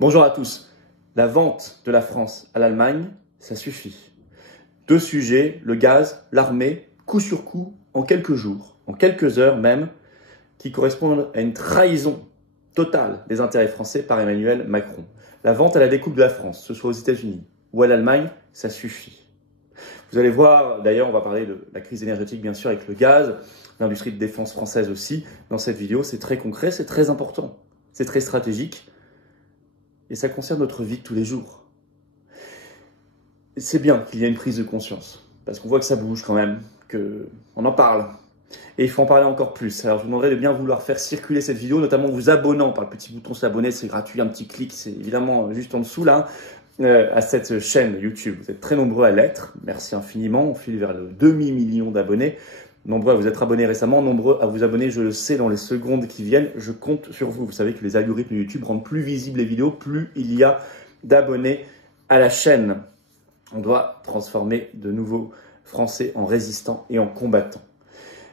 Bonjour à tous. La vente de la France à l'Allemagne, ça suffit. Deux sujets, le gaz, l'armée, coup sur coup, en quelques jours, en quelques heures même, qui correspondent à une trahison totale des intérêts français par Emmanuel Macron. La vente à la découpe de la France, que ce soit aux États-Unis ou à l'Allemagne, ça suffit. Vous allez voir, d'ailleurs, on va parler de la crise énergétique, bien sûr, avec le gaz, l'industrie de défense française aussi. Dans cette vidéo, c'est très concret, c'est très important, c'est très stratégique. Et ça concerne notre vie de tous les jours. C'est bien qu'il y ait une prise de conscience, parce qu'on voit que ça bouge quand même, qu'on en parle. Et il faut en parler encore plus. Alors je vous demanderai de bien vouloir faire circuler cette vidéo, notamment en vous abonnant par le petit bouton s'abonner, c'est gratuit, un petit clic, c'est évidemment juste en dessous là, à cette chaîne YouTube. Vous êtes très nombreux à l'être, merci infiniment, on file vers le demi-million d'abonnés. Nombreux à vous être abonnés récemment, nombreux à vous abonner, je le sais, dans les secondes qui viennent. Je compte sur vous. Vous savez que les algorithmes de YouTube rendent plus visibles les vidéos, plus il y a d'abonnés à la chaîne. On doit transformer de nouveaux Français en résistants et en combattants.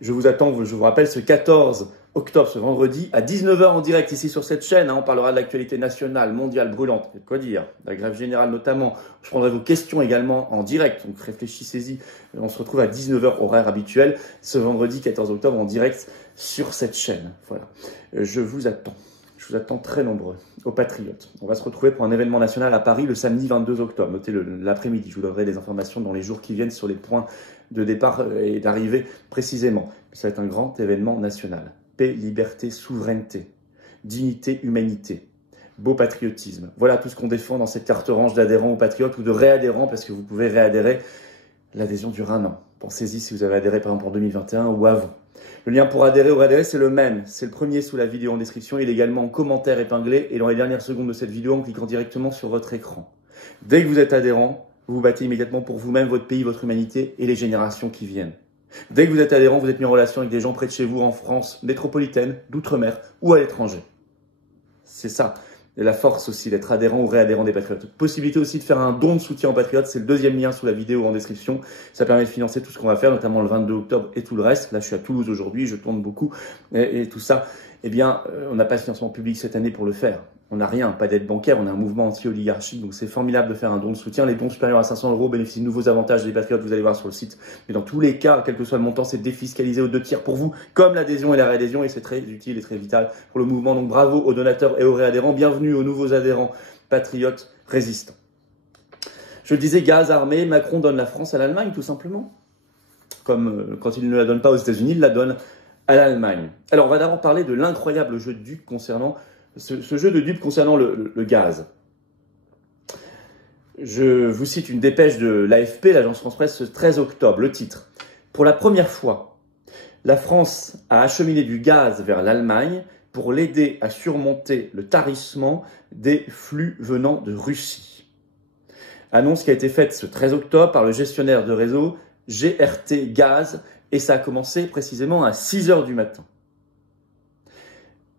Je vous attends, je vous rappelle, ce 14 octobre, ce vendredi, à 19 h en direct ici sur cette chaîne. On parlera de l'actualité nationale, mondiale, brûlante. Il y a de quoi dire, la grève générale notamment. Je prendrai vos questions également en direct, donc réfléchissez-y. On se retrouve à 19 h horaire habituel, ce vendredi 14 octobre en direct sur cette chaîne. Voilà, je vous attends. Je vous attends très nombreux, aux Patriotes. On va se retrouver pour un événement national à Paris le samedi 22 octobre. Notez l'après-midi, je vous donnerai des informations dans les jours qui viennent sur les points de départ et d'arrivée précisément. Ça va être un grand événement national. Paix, liberté, souveraineté, dignité, humanité, beau patriotisme. Voilà tout ce qu'on défend dans cette carte orange d'adhérents aux Patriotes ou de réadhérents, parce que vous pouvez réadhérer. L'adhésion dure 1 an. Pensez-y si vous avez adhéré par exemple en 2021 ou avant. Le lien pour adhérer ou réadhérer, c'est le même. C'est le premier sous la vidéo en description. Il est également en commentaire épinglé et dans les dernières secondes de cette vidéo en cliquant directement sur votre écran. Dès que vous êtes adhérent, vous vous battez immédiatement pour vous-même, votre pays, votre humanité et les générations qui viennent. Dès que vous êtes adhérent, vous êtes mis en relation avec des gens près de chez vous, en France métropolitaine, d'outre-mer ou à l'étranger. C'est ça. Et la force aussi d'être adhérent ou réadhérent des Patriotes. Possibilité aussi de faire un don de soutien aux Patriotes, c'est le deuxième lien sous la vidéo en description. Ça permet de financer tout ce qu'on va faire, notamment le 22 octobre et tout le reste. Là, je suis à Toulouse aujourd'hui, je tourne beaucoup et tout ça. Eh bien, on n'a pas de financement public cette année pour le faire. On n'a rien, pas d'aide bancaire, on a un mouvement anti-oligarchie, donc c'est formidable de faire un don de soutien. Les dons supérieurs à 500 € bénéficient de nouveaux avantages des Patriotes, vous allez voir sur le site. Mais dans tous les cas, quel que soit le montant, c'est défiscalisé aux 2 tiers pour vous, comme l'adhésion et la réadhésion, et c'est très utile et très vital pour le mouvement. Donc bravo aux donateurs et aux réadhérents, bienvenue aux nouveaux adhérents patriotes résistants. Je le disais, gaz, armée, Macron donne la France à l'Allemagne, tout simplement. Comme quand il ne la donne pas aux États-Unis, il la donne à l'Allemagne. Alors, on va d'abord parler de l'incroyable jeu de dupes concernant ce jeu de dupes concernant le gaz. Je vous cite une dépêche de l'AFP, l'agence France-Presse, ce 13 octobre, le titre. Pour la première fois, la France a acheminé du gaz vers l'Allemagne pour l'aider à surmonter le tarissement des flux venant de Russie. Annonce qui a été faite ce 13 octobre par le gestionnaire de réseau GRT Gaz, et ça a commencé précisément à 6 h du matin.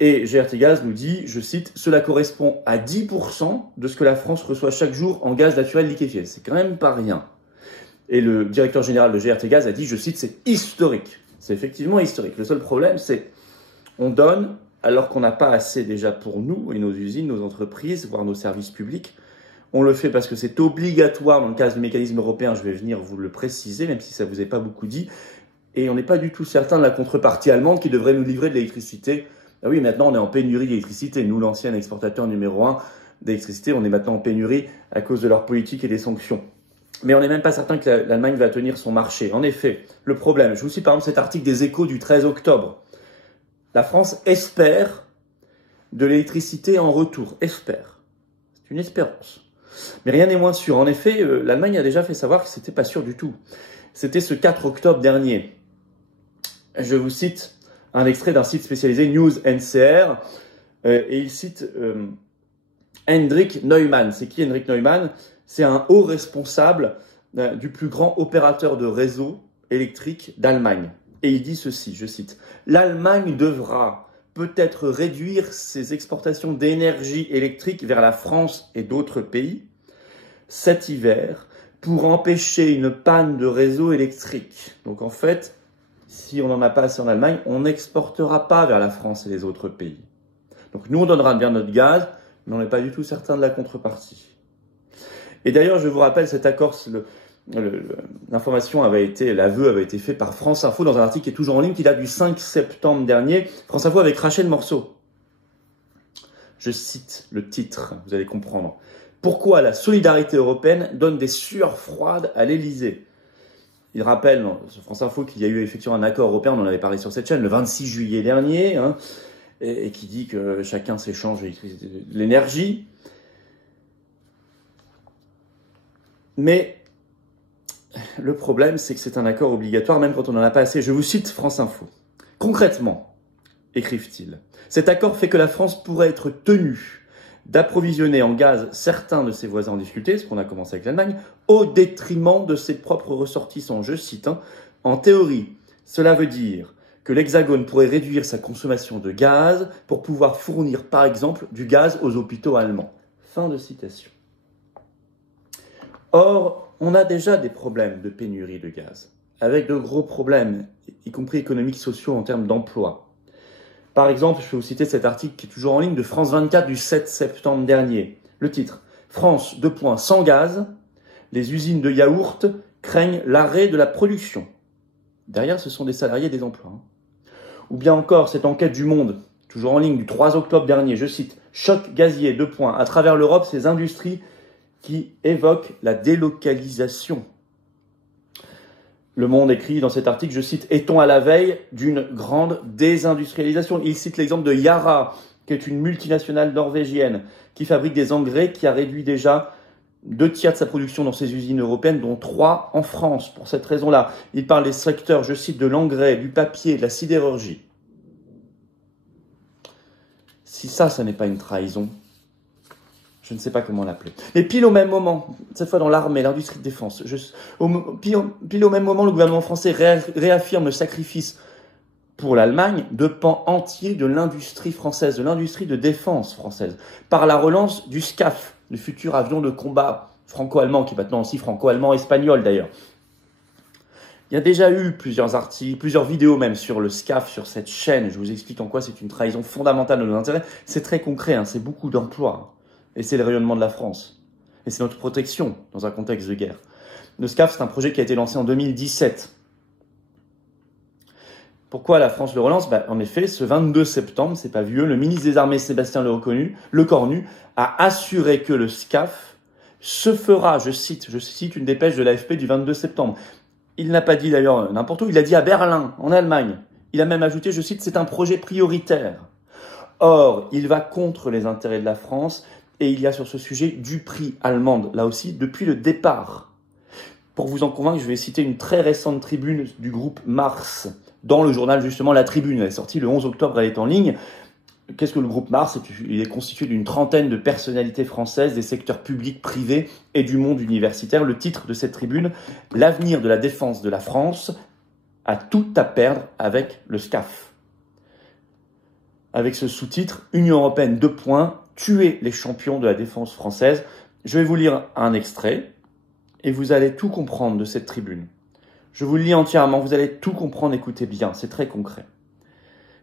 Et GRT Gaz nous dit, je cite, « Cela correspond à 10% de ce que la France reçoit chaque jour en gaz naturel liquéfié. » C'est quand même pas rien. Et le directeur général de GRT Gaz a dit, je cite, « C'est historique. » C'est effectivement historique. Le seul problème, c'est on donne alors qu'on n'a pas assez déjà pour nous et nos usines, nos entreprises, voire nos services publics. On le fait parce que c'est obligatoire dans le cadre du mécanisme européen, je vais venir vous le préciser, même si ça ne vous est pas beaucoup dit. Et on n'est pas du tout certain de la contrepartie allemande qui devrait nous livrer de l'électricité. Ah oui, maintenant on est en pénurie d'électricité. Nous, l'ancien exportateur numéro 1 d'électricité, on est maintenant en pénurie à cause de leur politique et des sanctions. Mais on n'est même pas certain que l'Allemagne va tenir son marché. En effet, le problème, je vous cite par exemple cet article des Échos du 13 octobre. La France espère de l'électricité en retour. Espère. C'est une espérance. Mais rien n'est moins sûr. En effet, l'Allemagne a déjà fait savoir que c'était pas sûr du tout. C'était ce 4 octobre dernier. Je vous cite un extrait d'un site spécialisé News NCR, et il cite Hendrik Neumann. C'est qui Hendrik Neumann? C'est un haut responsable du plus grand opérateur de réseau électrique d'Allemagne. Et il dit ceci, je cite, « L'Allemagne devra peut-être réduire ses exportations d'énergie électrique vers la France et d'autres pays cet hiver pour empêcher une panne de réseau électrique. » Donc en fait, si on n'en a pas assez en Allemagne, on n'exportera pas vers la France et les autres pays. Donc nous, on donnera bien notre gaz, mais on n'est pas du tout certain de la contrepartie. Et d'ailleurs, je vous rappelle, cet accord, l'information l'aveu avait été fait par France Info dans un article qui est toujours en ligne, qui date du 5 septembre dernier. France Info avait craché le morceau. Je cite le titre, vous allez comprendre. Pourquoi la solidarité européenne donne des sueurs froides à l'Elysée? Il rappelle sur France Info qu'il y a eu effectivement un accord européen, on en avait parlé sur cette chaîne, le 26 juillet dernier, et qui dit que chacun s'échange l'énergie. Mais le problème, c'est que c'est un accord obligatoire, même quand on n'en a pas assez. Je vous cite France Info. Concrètement, écrivent-ils, cet accord fait que la France pourrait être tenue d'approvisionner en gaz certains de ses voisins en difficulté, ce qu'on a commencé avec l'Allemagne, au détriment de ses propres ressortissants. Je cite, en théorie, cela veut dire que l'Hexagone pourrait réduire sa consommation de gaz pour pouvoir fournir, par exemple, du gaz aux hôpitaux allemands. Fin de citation. Or, on a déjà des problèmes de pénurie de gaz, avec de gros problèmes, y compris économiques, sociaux, en termes d'emploi. Par exemple, je peux vous citer cet article qui est toujours en ligne de France 24 du 7 septembre dernier. Le titre, France, sans gaz, les usines de yaourt craignent l'arrêt de la production. Derrière, ce sont des salariés et des emplois. Ou bien encore, cette enquête du Monde, toujours en ligne du 3 octobre dernier, je cite, choc gazier, à travers l'Europe, ces industries qui évoquent la délocalisation. Le Monde écrit dans cet article, je cite, « Est-on à la veille d'une grande désindustrialisation ?» Il cite l'exemple de Yara, qui est une multinationale norvégienne, qui fabrique des engrais, qui a réduit déjà 2/3 de sa production dans ses usines européennes, dont 3 en France. Pour cette raison-là, il parle des secteurs, je cite, de l'engrais, du papier, de la sidérurgie. Si ça n'est pas une trahison, je ne sais pas comment l'appeler. Mais pile au même moment, cette fois dans l'armée, l'industrie de défense, pile au même moment, le gouvernement français réaffirme le sacrifice pour l'Allemagne de pans entiers de l'industrie française, de l'industrie de défense française, par la relance du SCAF, le futur avion de combat franco-allemand, qui est maintenant aussi franco-allemand-espagnol d'ailleurs. Il y a déjà eu plusieurs articles, plusieurs vidéos même sur le SCAF, sur cette chaîne. Je vous explique en quoi c'est une trahison fondamentale de nos intérêts. C'est très concret, c'est beaucoup d'emplois. Et c'est le rayonnement de la France. Et c'est notre protection dans un contexte de guerre. Le SCAF, c'est un projet qui a été lancé en 2017. Pourquoi la France le relance? En effet, ce 22 septembre, c'est pas vieux, le ministre des Armées Sébastien Lecornu a assuré que le SCAF se fera, je cite une dépêche de l'AFP du 22 septembre. Il n'a pas dit d'ailleurs n'importe où, il a dit à Berlin, en Allemagne. Il a même ajouté, je cite, c'est un projet prioritaire. Or, il va contre les intérêts de la France. Et il y a sur ce sujet du prix allemande, là aussi, depuis le départ. Pour vous en convaincre, je vais citer une très récente tribune du groupe Mars, dans le journal justement La Tribune. Elle est sortie le 11 octobre, elle est en ligne. Qu'est-ce que le groupe Mars? Il est constitué d'une trentaine de personnalités françaises, des secteurs publics, privés et du monde universitaire. Le titre de cette tribune, « L'avenir de la défense de la France a tout à perdre avec le SCAF ». Avec ce sous-titre, Union européenne, tuer les champions de la défense française. Je vais vous lire un extrait et vous allez tout comprendre de cette tribune. Je vous le lis entièrement, vous allez tout comprendre, écoutez bien, c'est très concret.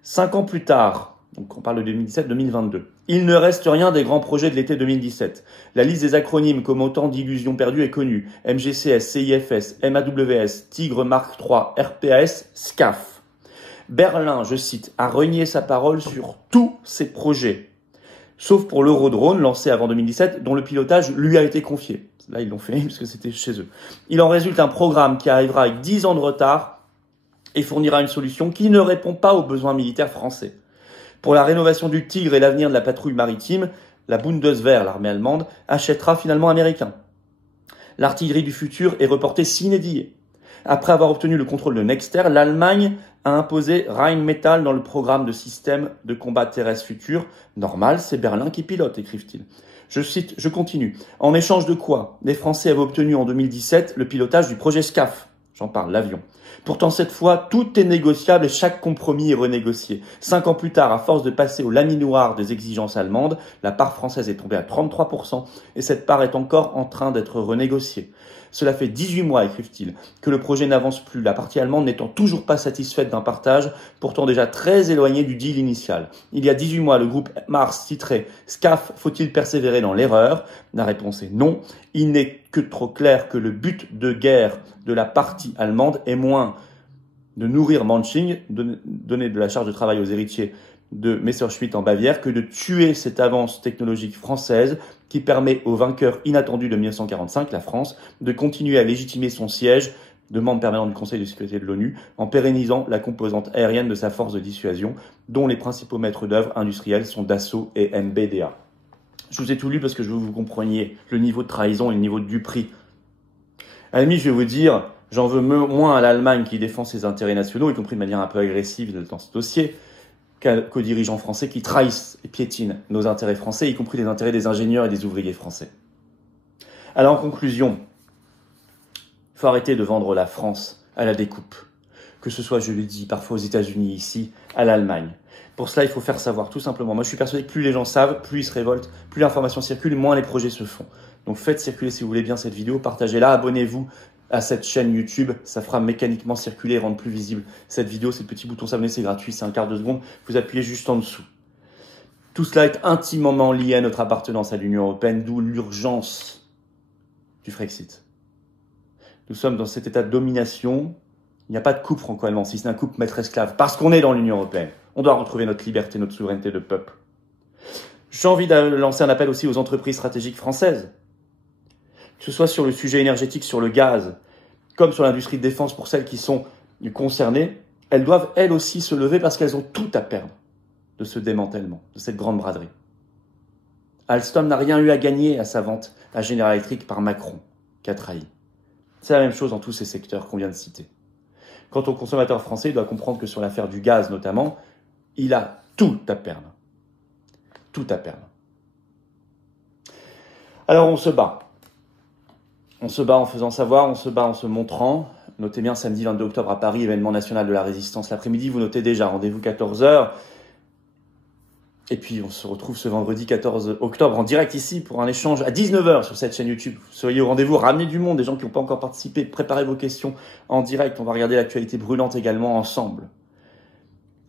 5 ans plus tard, donc on parle de 2017-2022, il ne reste rien des grands projets de l'été 2017. La liste des acronymes comme autant d'illusions perdues est connue. MGCS, CIFS, MAWS, Tigre Mark III, RPAS, SCAF. Berlin, je cite, a renié sa parole sur tous ces projets. Sauf pour l'Eurodrone, lancé avant 2017, dont le pilotage lui a été confié. Là, ils l'ont fait parce que c'était chez eux. Il en résulte un programme qui arrivera avec 10 ans de retard et fournira une solution qui ne répond pas aux besoins militaires français. Pour la rénovation du Tigre et l'avenir de la patrouille maritime, la Bundeswehr, l'armée allemande, achètera finalement américain. L'artillerie du futur est reportée sine die. Après avoir obtenu le contrôle de Nexter, l'Allemagne a imposé Rheinmetall dans le programme de système de combat terrestre futur. Normal, c'est Berlin qui pilote, écrivent-ils. Je cite, je continue. En échange de quoi les Français avaient obtenu en 2017 le pilotage du projet SCAF. J'en parle, l'avion. Pourtant, cette fois, tout est négociable et chaque compromis est renégocié. 5 ans plus tard, à force de passer au laminoir des exigences allemandes, la part française est tombée à 33% et cette part est encore en train d'être renégociée. Cela fait 18 mois, écrivent-ils, que le projet n'avance plus, la partie allemande n'étant toujours pas satisfaite d'un partage, pourtant déjà très éloigné du deal initial. Il y a 18 mois, le groupe Mars titrait « SCAF, faut-il persévérer dans l'erreur ?» La réponse est non. Il n'est que trop clair que le but de guerre de la partie allemande est moins de nourrir Manching, donner de la charge de travail aux héritiers de Messerschmitt en Bavière, que de tuer cette avance technologique française qui permet au vainqueur inattendu de 1945, la France, de continuer à légitimer son siège de membre permanent du Conseil de sécurité de l'ONU en pérennisant la composante aérienne de sa force de dissuasion, dont les principaux maîtres d'œuvre industriels sont Dassault et MBDA. Je vous ai tout lu parce que je veux que vous compreniez le niveau de trahison et le niveau de duperie. À la limite, je vais vous dire, j'en veux moins à l'Allemagne qui défend ses intérêts nationaux, y compris de manière un peu agressive dans ce dossier, qu'aux dirigeants français qui trahissent et piétinent nos intérêts français, y compris les intérêts des ingénieurs et des ouvriers français. Alors en conclusion, il faut arrêter de vendre la France à la découpe. Que ce soit, je le dis, parfois aux États-Unis, ici, à l'Allemagne. Pour cela, il faut faire savoir, tout simplement. Moi, je suis persuadé que plus les gens savent, plus ils se révoltent, plus l'information circule, moins les projets se font. Donc faites circuler, si vous voulez bien, cette vidéo, partagez-la, abonnez-vous à cette chaîne YouTube, ça fera mécaniquement circuler et rendre plus visible cette vidéo. C'est le petit bouton s'abonner, c'est gratuit, c'est un quart de seconde. Vous appuyez juste en dessous. Tout cela est intimement lié à notre appartenance à l'Union européenne, d'où l'urgence du Frexit. Nous sommes dans cet état de domination. Il n'y a pas de couple franco-allemand, si c'est un couple maître-esclave, parce qu'on est dans l'Union européenne. On doit retrouver notre liberté, notre souveraineté de peuple. J'ai envie de lancer un appel aussi aux entreprises stratégiques françaises. Que ce soit sur le sujet énergétique, sur le gaz, comme sur l'industrie de défense pour celles qui sont concernées, elles doivent elles aussi se lever parce qu'elles ont tout à perdre de ce démantèlement, de cette grande braderie. Alstom n'a rien eu à gagner à sa vente à General Electric par Macron, qui a trahi. C'est la même chose dans tous ces secteurs qu'on vient de citer. Quant au consommateur français, il doit comprendre que sur l'affaire du gaz notamment, il a tout à perdre. Tout à perdre. Alors on se bat. On se bat en faisant savoir, on se bat en se montrant. Notez bien, samedi 22 octobre à Paris, événement national de la résistance. L'après-midi, vous notez déjà, rendez-vous 14h. Et puis, on se retrouve ce vendredi 14 octobre en direct ici pour un échange à 19h sur cette chaîne YouTube. Soyez au rendez-vous, ramenez du monde, des gens qui n'ont pas encore participé. Préparez vos questions en direct. On va regarder l'actualité brûlante également ensemble.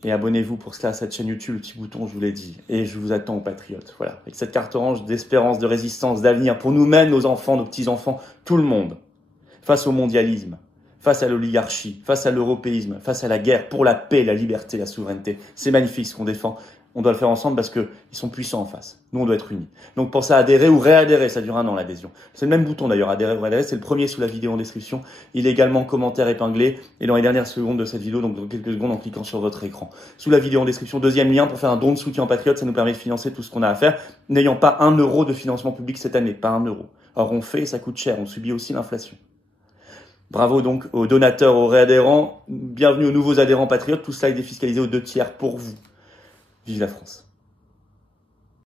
Et abonnez-vous pour cela à cette chaîne YouTube, le petit bouton, je vous l'ai dit. Et je vous attends aux patriotes. Voilà. Avec cette carte orange d'espérance, de résistance, d'avenir pour nous-mêmes, nos enfants, nos petits-enfants, tout le monde. Face au mondialisme, face à l'oligarchie, face à l'européisme, face à la guerre, pour la paix, la liberté, la souveraineté. C'est magnifique ce qu'on défend. On doit le faire ensemble parce qu'ils sont puissants en face. Nous, on doit être unis. Donc, pensez à adhérer ou réadhérer. Ça dure 1 an, l'adhésion. C'est le même bouton d'ailleurs, adhérer ou réadhérer. C'est le premier sous la vidéo en description. Il est également commentaire épinglé et dans les dernières secondes de cette vidéo, donc dans quelques secondes en cliquant sur votre écran. Sous la vidéo en description, deuxième lien pour faire un don de soutien en patriote. Ça nous permet de financer tout ce qu'on a à faire, n'ayant pas 1 euro de financement public cette année. Pas 1 euro. Or, on fait et ça coûte cher. On subit aussi l'inflation. Bravo donc aux donateurs, aux réadhérents. Bienvenue aux nouveaux adhérents patriotes. Tout cela est défiscalisé aux 2 tiers pour vous. Vive la France.